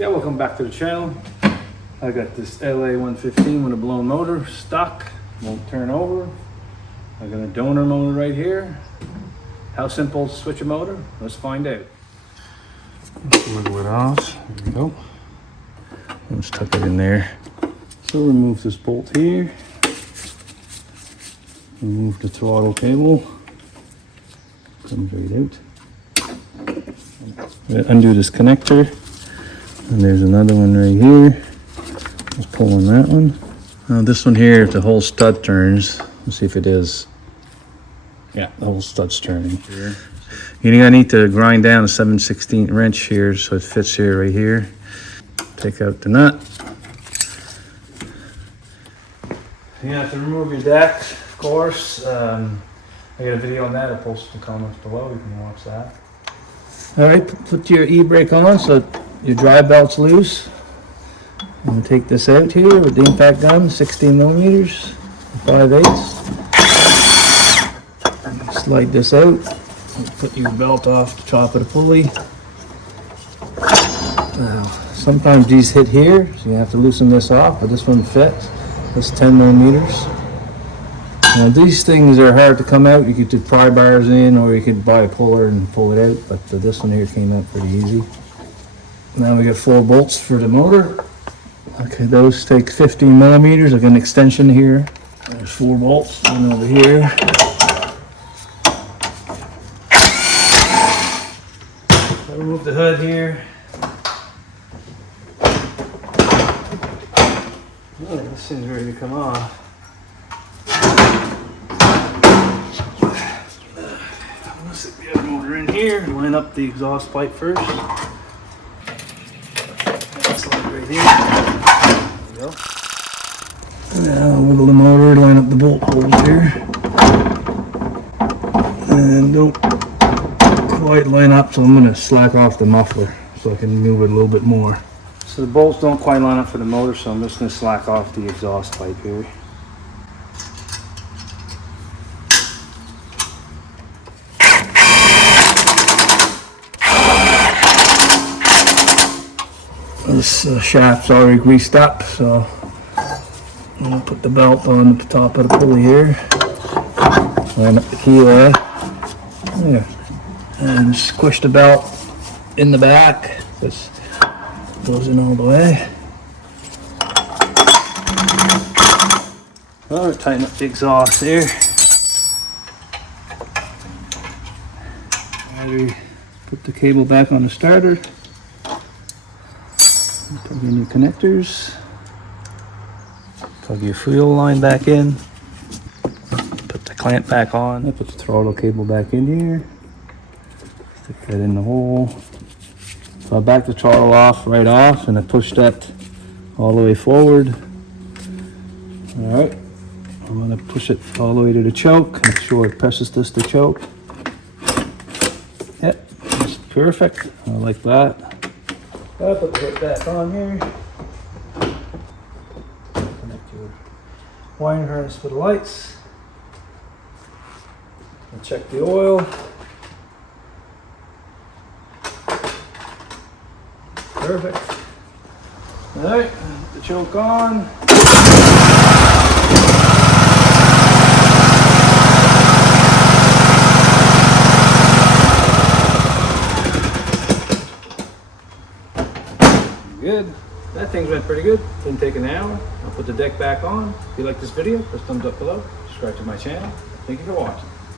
Yeah, welcome back to the channel. I got this LA 115 with a blown motor, stuck, won't turn over. I got a donor motor right here. How simple to switch a motor? Let's find out. Wiggle it off, there we go. Let's tuck it in there. So remove this bolt here. Remove the throttle cable. Comes right out. Undo this connector. And there's another one right here. Let's pull on that one. Now this one here, if the whole stud turns, let's see if it is. Yeah, the whole stud's turning. You're gonna need to grind down a 7/16 wrench here so it fits here right here. Take out the nut. You have to remove your deck, of course. I got a video on that. I'll post in the comments below. You can watch that. All right, put your e-brake on so your drive belt's loose. I'm gonna take this out here with the impact gun, 16 millimeters, 5/8. Slide this out. Put your belt off the top of the pulley. Now, sometimes these hit here, so you have to loosen this off, but this one fits. It's 10 millimeters. Now these things are hard to come out. You could do pry bars in, or you could buy a puller and pull it out, but this one here came out pretty easy. Now we got 4 bolts for the motor. Okay, those take 15 millimeters. I got an extension here. There's 4 bolts, one over here. I'll remove the hood here. Oh, this thing's ready to come off. Let's stick the other motor in here. Line up the exhaust pipe first. Slide right here. There we go. Now wiggle the motor, line up the bolt holes here. And don't quite line up, so I'm going to slack off the muffler so I can move it a little bit more. So the bolts don't quite line up for the motor, so I'm just going to slack off the exhaust pipe here. This shaft's already greased up, so I'm going to put the belt on the top of the pulley here. Line up the key there. There. And squish the belt in the back. This goes in all the way. Alright, tighten up the exhaust here. Put the cable back on the starter. Plug in your connectors. Plug your fuel line back in. Put the clamp back on. I put the throttle cable back in here. Stick that in the hole. So I back the throttle off, right off, and I push that all the way forward. Alright, I'm going to push it all the way to the choke. Make sure it presses this to choke. Yep, that's perfect. I like that. I'll put the hood back on here. Connect your wiring harness for the lights. And check the oil. Perfect. Alright, put the choke on. Good. That thing's went pretty good. Didn't take an hour. I'll put the deck back on. If you like this video, press thumbs up below. Subscribe to my channel. Thank you for watching.